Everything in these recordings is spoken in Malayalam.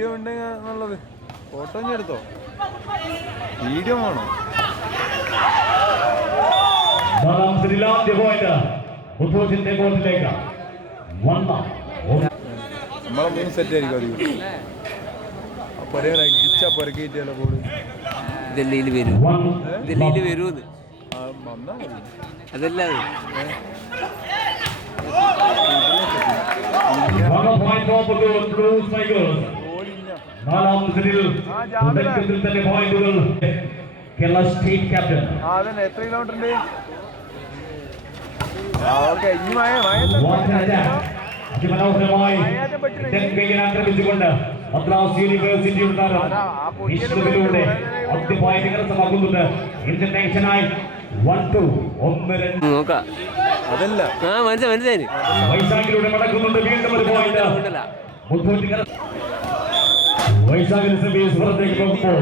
വീഡിയോ ഉണ്ടെങ്കിൽ എന്നുള്ളത് ഫോട്ടോ ഞാൻ എടുത്തോ വീഡിയോ വേണോ നമ്മളെ മൂന്ന് സെറ്റ് ആയിരിക്കും അധികം അപ്പൊ അടിച്ചാ പൊരക്കിയിട്ടല്ലോ ബോള് ഇതെല്ലാം വരും ഇതെല്ലാം വരുമെന്ന് അതല്ല എത്ര കിലോമീറ്റർ ഉണ്ട് ആക്രമിച്ചുകൊണ്ട് മദ്രാസ് യൂണിവേഴ്സിറ്റി ഉണ്ടാകുന്നതിലൂടെ കരസ്ഥമാക്കുന്നുണ്ട് ഇന്ത്യൻ നാഷനായി 1-2 നോക്കാം അതല്ല മനസ്സിലായി വൈശാഖിലൂടെ മടക്കുന്നുണ്ട് വീണ്ടും ഒരു പോയിന്റ് വൈശാഖിന് സർവീസ് പുറത്തേക്ക് പോകുമ്പോൾ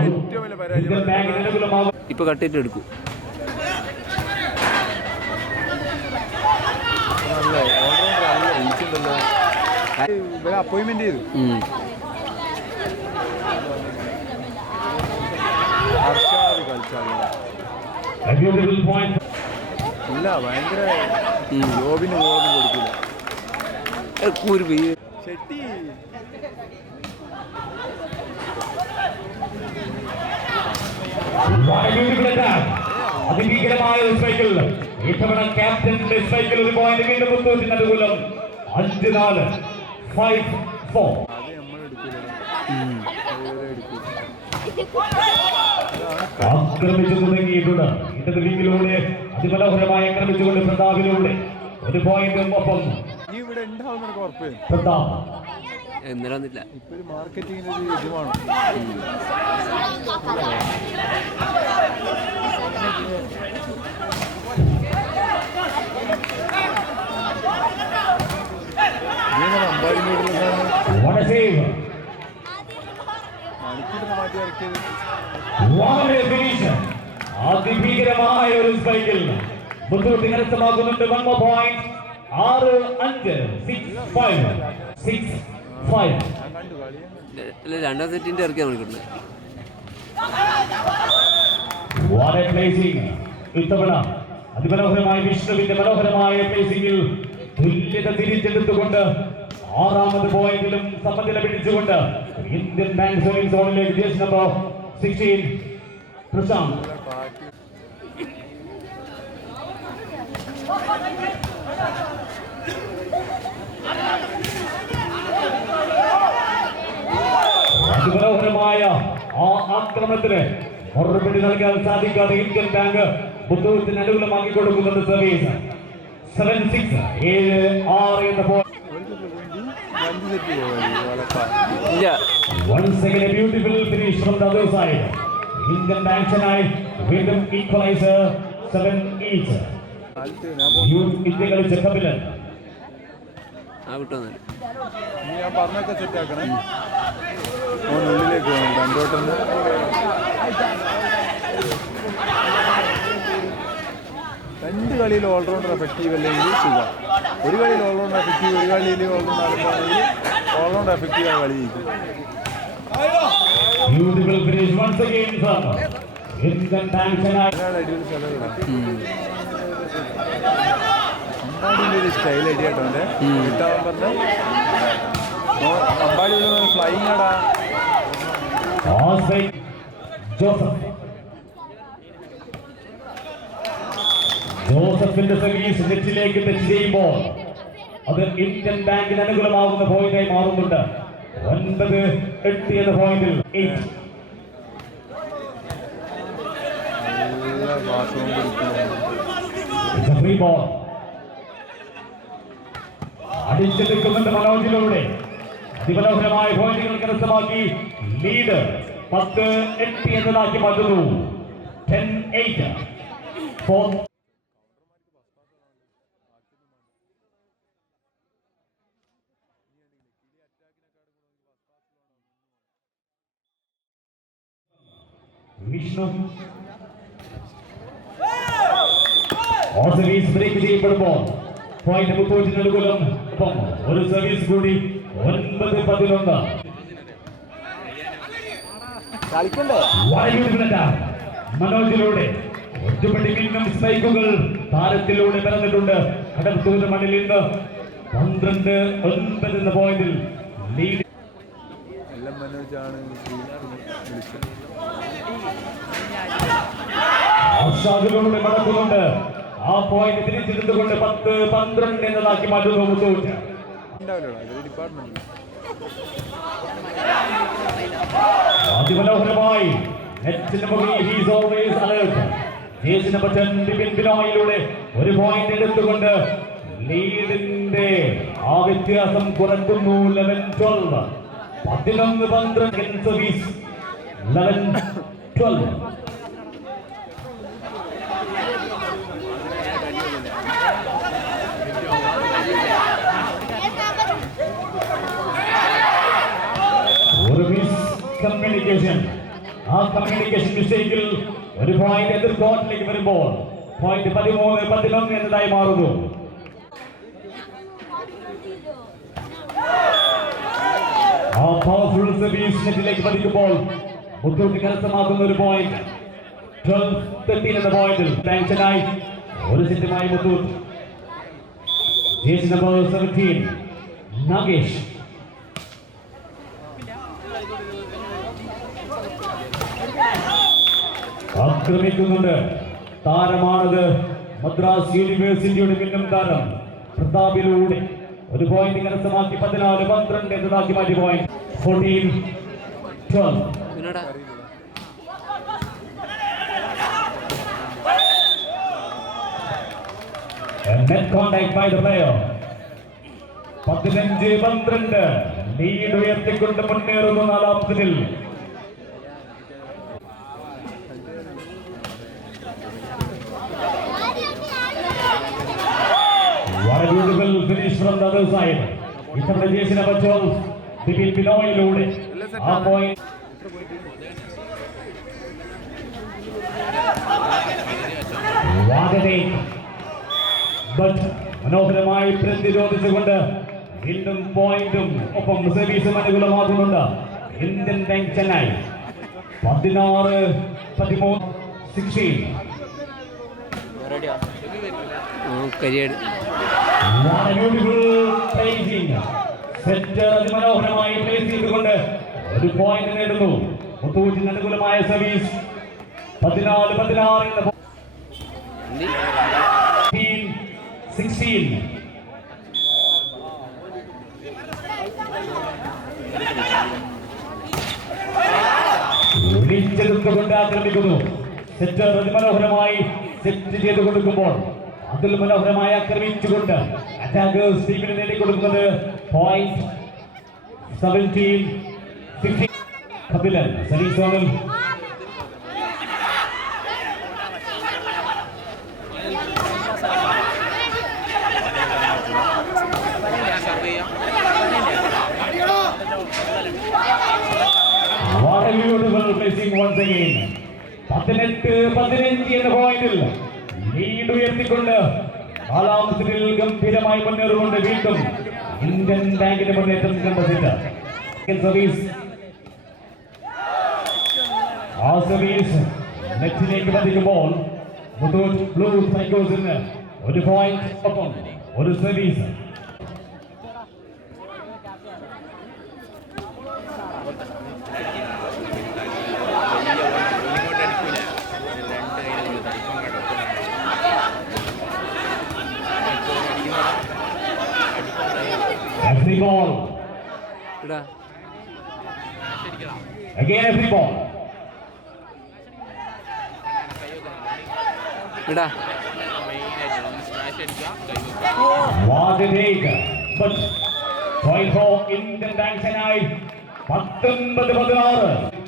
ഇന്ത്യൻ ബാങ്കിന് അനുകൂലമാകും ഇപ്പൊ കട്ടിട്ട് എടുക്കും അപ്പോയിന്റ്മെന്റ് ചെയ്തു ഇല്ല ഭയങ്കര ജോബിന് പോകാൻ കൊടുക്കില്ല ഷെട്ടി അതിഭീകരമായ ഒരു സൈക്കിൾ ഇത്തവണ ക്യാപ്റ്റന്റെ സൈക്കിൾ ഒരു പോയിന്റ് വീണ്ടും മുന്നോട്ട് അനുകൂലം 5-4 5-4 ആക്രമിച്ചു തുടങ്ങിയിട്ടുണ്ട് ഇന്നത്തെ ലീഗിലൂടെ അതിമനോഹരമായി ആക്രമിച്ചുകൊണ്ട് പ്രതാപിലൂടെ ഒരു പോയിന്റും ഒപ്പം ഇവിടെ ഉണ്ടാവും എനിക്ക് ഉറപ്പ് പ്രതാപ് എന്നില്ല ഇപ്പൊ ഒരു മാർക്കറ്റിംഗിന് ഒരു ഇതുമാണ് അതിഭീകരമായ ഒരു സൈക്കിൾ ബുദ്ധിമുട്ട് കരസ്ഥമാക്കുന്നുണ്ട് 1 പോയിന്റ് 6-5 രണ്ടാം സെറ്റിന്റെ ഇറക്കിയാൽ മണിക്കൂറിന് ഇത്തവണ അതിമനോഹരമായ വിഷ്ണുവിന്റെ മനോഹരമായ പ്ലേസിംഗിൽ തുല്യത തിരിച്ചെടുത്തുകൊണ്ട് 6ാമത് പോയിന്റിലും സമനില പിടിച്ചുകൊണ്ട് ഇന്ത്യൻ ബാങ്ക് സർവീസ് സോണിലേക്ക് ജേഴ്സി നമ്പർ 16 പ്രശാന്ത് അതിമനോഹരമായ ആ ആക്രമണത്തിന് മറുപടി നൽകാൻ സാധിക്കാതെ ഇന്ത്യൻ ബാങ്ക് ബുദ്ധത്തിന് അനുകൂലമാക്കി കൊടുക്കുന്നുണ്ട് സർവീസ് 7-6 എന്ന once again a beautiful finish from the other side. Indian bank tonight വീണ്ടും equalizer 7 each. ഇന്ത്യ കളിച്ച കപിലൻ ഞാൻ പറഞ്ഞൊക്കെ സെറ്റ് ആക്കണേ ഉള്ളിലേക്ക് പോകണം രണ്ടോട്ടൊന്ന് രണ്ട് കളിയിൽ ഓൾറൗണ്ടർ എഫക്റ്റീവ് അല്ലെങ്കിൽ സുഖം ഒരു കളിയിൽ ഓൾറൗണ്ടർ എഫക്റ്റീവ് ഒരു കളിയിൽ ഓൾറൗണ്ടർ ആകുമ്പോഴാണെങ്കിൽ ഓൾറൗണ്ടർ എഫക്റ്റീവ് ആയി കളി ജയിക്കും അടിപൊളി അമ്പാടിൻ്റെ ഒരു സ്റ്റൈൽ ഐഡിയ കേട്ടോ അവൻ്റെ കിട്ടാൻ പറഞ്ഞ അമ്പാടി ഫ്ലൈങ് ആടാ ജോസഫിന്റെ സർവീസ് നെറ്റിലേക്ക് ടച്ച് ചെയ്യുമ്പോൾ അത് ഇന്ത്യൻ ബാങ്കിന് അനുകൂലമാകുന്ന പോയിന്റായി മാറുന്നുണ്ട് 9-8 എന്ന പോയിന്റിൽ 8 അടിച്ചെടുക്കുന്നുണ്ട് മനോജിലൂടെ അതിമനോഹരമായ പോയിന്റുകൾ കരസ്ഥമാക്കി ലീഡ് 10-8 എന്നതാക്കി മാറ്റുന്നു 10-8 വിഷ്ണു സർവീസ് ബ്രേക്ക് ചെയ്യപ്പെടുമ്പോൾ പോയിന്റ് മുത്തോട്ടിന് അനുകൂലം ഒപ്പം ഒരു സർവീസ് കൂടി 9-11 കളിക്കണ്ടേ? മനോജിലൂടെ ഒറ്റപ്പെട്ടി മിന്നും സ്പൈക്കുകൾ താരത്തിലൂടെ പിറന്നിട്ടുണ്ട്. കടൽത്തൂർ മണ്ണിൽ നിന്ന് 12-9 എന്ന പോയിന്റിൽ ലീഡ്. എല്ലാം മനോജാണ് വിളിച്ചത്. ആസാദിലൂടെ നടക്കുന്നുണ്ട്. ആ പോയിന്റ് തിരിച്ചെടുത്തുകൊണ്ട് 10-12 എന്നതാക്കി മാറ്റുന്നു മുത്തൂറ്റ്. ഡിപ്പാർട്ട്മെന്റ് അതിമനോഹരമായി നെറ്റിന് മുകളിൽ he's always alert. Jersey number 10 Bipin ബിനോയിലൂടെ ഒരു പോയിന്റ് എടുത്തുകൊണ്ട് ലീഡിന്റെ ആ വ്യത്യാസം കുറയ്ക്കുന്നു. 11-12 11-12 സർവീസ് 11-12. ഒരു മിസ് കമ്മ്യൂണിക്കേഷൻ. ആ കമ്മ്യൂണിക്കേഷൻ മിസ്റ്റേക്കിൽ ഒരു പോയിന്റ് എതിർ കോർട്ടിലേക്ക് വരുമ്പോൾ പോയിന്റ് 13-11 എന്നതായി മാറുന്നു. ആ പവർഫുൾ സർവീസ് നെറ്റിലേക്ക് പതിക്കുമ്പോൾ മുത്തൂറ്റ് കരസ്ഥമാക്കുന്ന ഒരു പോയിന്റ് 12-13 എന്ന പോയിന്റിൽ ടെൻഷനായി ഒരു സെറ്റുമായി മുത്തൂറ്റ്. Jersey number 17 Nagesh. ആക്രമിക്കുന്നുണ്ട്. താരമാണത് മദ്രാസ് യൂണിവേഴ്സിറ്റിയുടെ മിന്നും താരം പ്രതാപിലൂടെ ഒരു പോയിന്റ് കരസ്ഥമാക്കി 14-12 എന്നതാക്കി മാറ്റി point 14-12. Net contact by the player. 15-12 lead ഉയർത്തിക്കൊണ്ട് മുന്നേറുന്നു നാലാം സെറ്റിൽ. What a beautiful finish from the other side. ഇത്തവണ ജേഴ്സി നമ്പർ 12 ബിപിൻ ബിനോയിലൂടെ ആ പോയിന്റ്. ബട്ട് മനോഹരമായി പ്രതിരോധിച്ചുകൊണ്ട് വീണ്ടും പോയിന്റും ഒപ്പം സർവീസും അനുകൂലമാകുന്നുണ്ട് ഇന്ത്യൻ ബാങ്ക് ചെന്നൈ. 16-13 അതിമനോഹരമായി പ്ലേസ് ചെയ്തുകൊണ്ട് ഒരു പോയിന്റ് നേടുന്നു. മുത്തൂറ്റിന് അനുകൂലമായ സർവീസ് 14-16 16. വിളിച്ചെടുത്തുകൊണ്ട് ആക്രമിക്കുന്നു. സെറ്റർ അതിമനോഹരമായി സെറ്റ് ചെയ്ത് കൊടുക്കുമ്പോൾ അതിൽ മനോഹരമായി ആക്രമിച്ചുകൊണ്ട് അറ്റാക്കേഴ്സ് ടീമിന് നേടിക്കൊടുക്കുന്നത് പോയിന്റ് 17-15. കപിലൻ സലീസോണിൽ once again 18-15 എന്ന പോയിന്റിൽ ലീഡ് ഉയർത്തിക്കൊണ്ട് നാലാം സെറ്റിൽ ഗംഭീരമായി മുന്നേറുകൊണ്ട് വീണ്ടും ഇന്ത്യൻ ബാങ്കിന്റെ മുന്നേറ്റം കണ്ടെത്തിയിട്ട് സർവീസ്. ആ സർവീസ് നെറ്റിലേക്ക് പതിക്കുമ്പോൾ മുത്തൂറ്റ് ബ്ലൂ സ്പൈക്കേഴ്സിന് ഒരു പോയിന്റ് ഒപ്പം ഒരു service. Every ball. Again every ball. What a take. But point for Indian Bank Chennai. 19-16.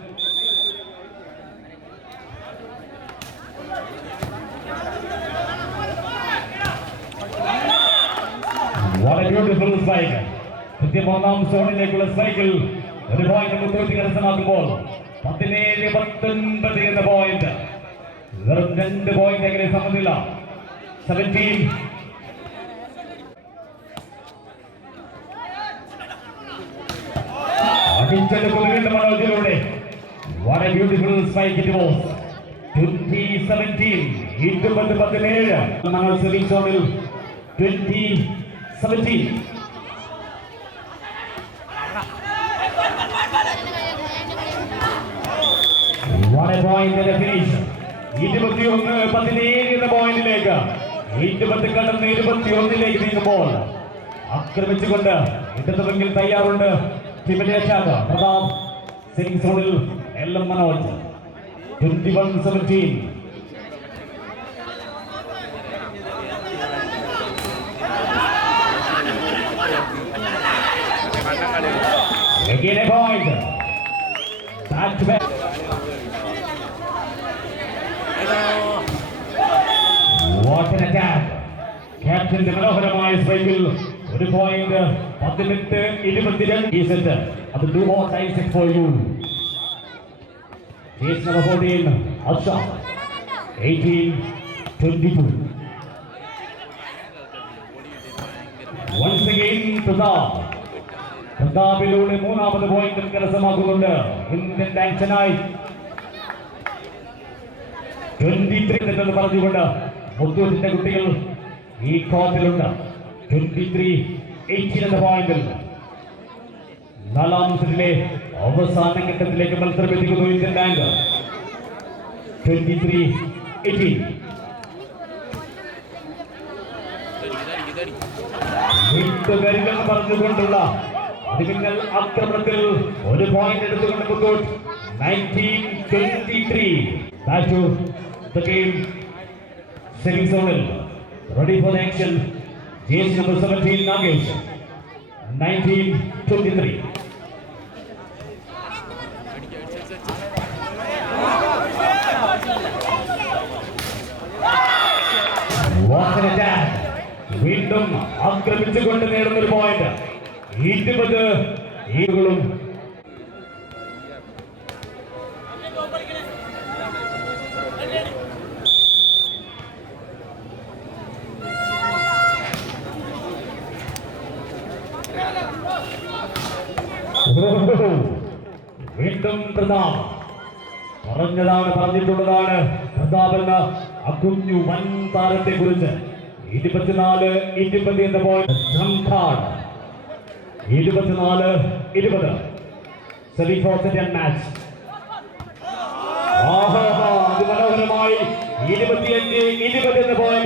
What a beautiful spike. 51ാം സോണിലേക്കുള്ള സ്പൈക്കിൽ ഒരു പോയിന്റ് മുത്തൂറ്റ് കരസ്ഥമാക്കുമ്പോൾ 17-19 എന്ന പോയിന്റ്. വെറും 2 പോയിന്റ് എങ്ങനെ സമനില. 17. അടിച്ചെടുക്കുന്ന വീണ്ടും മനോജിലൂടെ What a beautiful spike it was. 2017. 2017. Manoj serving zone 2017. What a point in the finish. 21-17 എന്ന പോയിന്റിലേക്ക് 20 കടന്ന് 21ലേക്ക് നീങ്ങുമ്പോൾ ആക്രമിച്ചുകൊണ്ട് ഇടതുവെങ്കിൽ തയ്യാറുണ്ട് ടീമിന്റെ ശാഖ പ്രതാപ് സെറ്റിംഗ് സോണിൽ എല്ലാം Manoj 21-17. Again a point. Back to back. What an attack. Captain മനോഹരമായ സ്ട്രൈക്കിൽ ഒരു പോയിന്റ് 18-22 ഈ സെറ്റ്. അത് 2 more times it for you. Chase number 14 Ashraf 18-22. Once again പ്രതാപിലൂടെ മൂന്നാമത് പോയിന്റ് കരസ്ഥമാക്കുന്നുണ്ട് ഇന്ത്യൻ ടാങ്ഷനായി 23 എന്ന് പറഞ്ഞുകൊണ്ട് മുത്തൂറ്റിന്റെ കുട്ടികൾ ഈ കോർട്ടിലുണ്ട് 23-18 എന്ന പോയിന്റിൽ നാലാം സെറ്റിലെ അവസാന ഘട്ടത്തിലേക്ക് മത്സരം എത്തിക്കുന്നു ഇന്ത്യൻ ബാങ്ക് 23-18. വീട്ടുകാരികൾ പറഞ്ഞുകൊണ്ടുള്ള അതിമിന്നൽ ആക്രമണത്തിൽ ഒരു പോയിന്റ് എടുത്തുകൊണ്ട് Muthoot 19-23. Back to the game. Setting zone. Ready for the action. Jersey number 17 Nagesh. 19-23. What an attack. വീണ്ടും ആക്രമിച്ചുകൊണ്ട് നേടുന്ന ഒരു പോയിന്റ് 20 ഈകളും വീണ്ടും പ്രതാപ് പറഞ്ഞിട്ടുള്ളതാണ് പ്രതാപ് എന്ന ആ കുഞ്ഞു വൻ താരത്തെ കുറിച്ച് 24-20 എന്ന പോയിന്റ് 24-20 സെമി-ഫൈനൽ മാച്ച്. അതിമനോഹരമായി 25-20 എന്ന പോയിന്റ്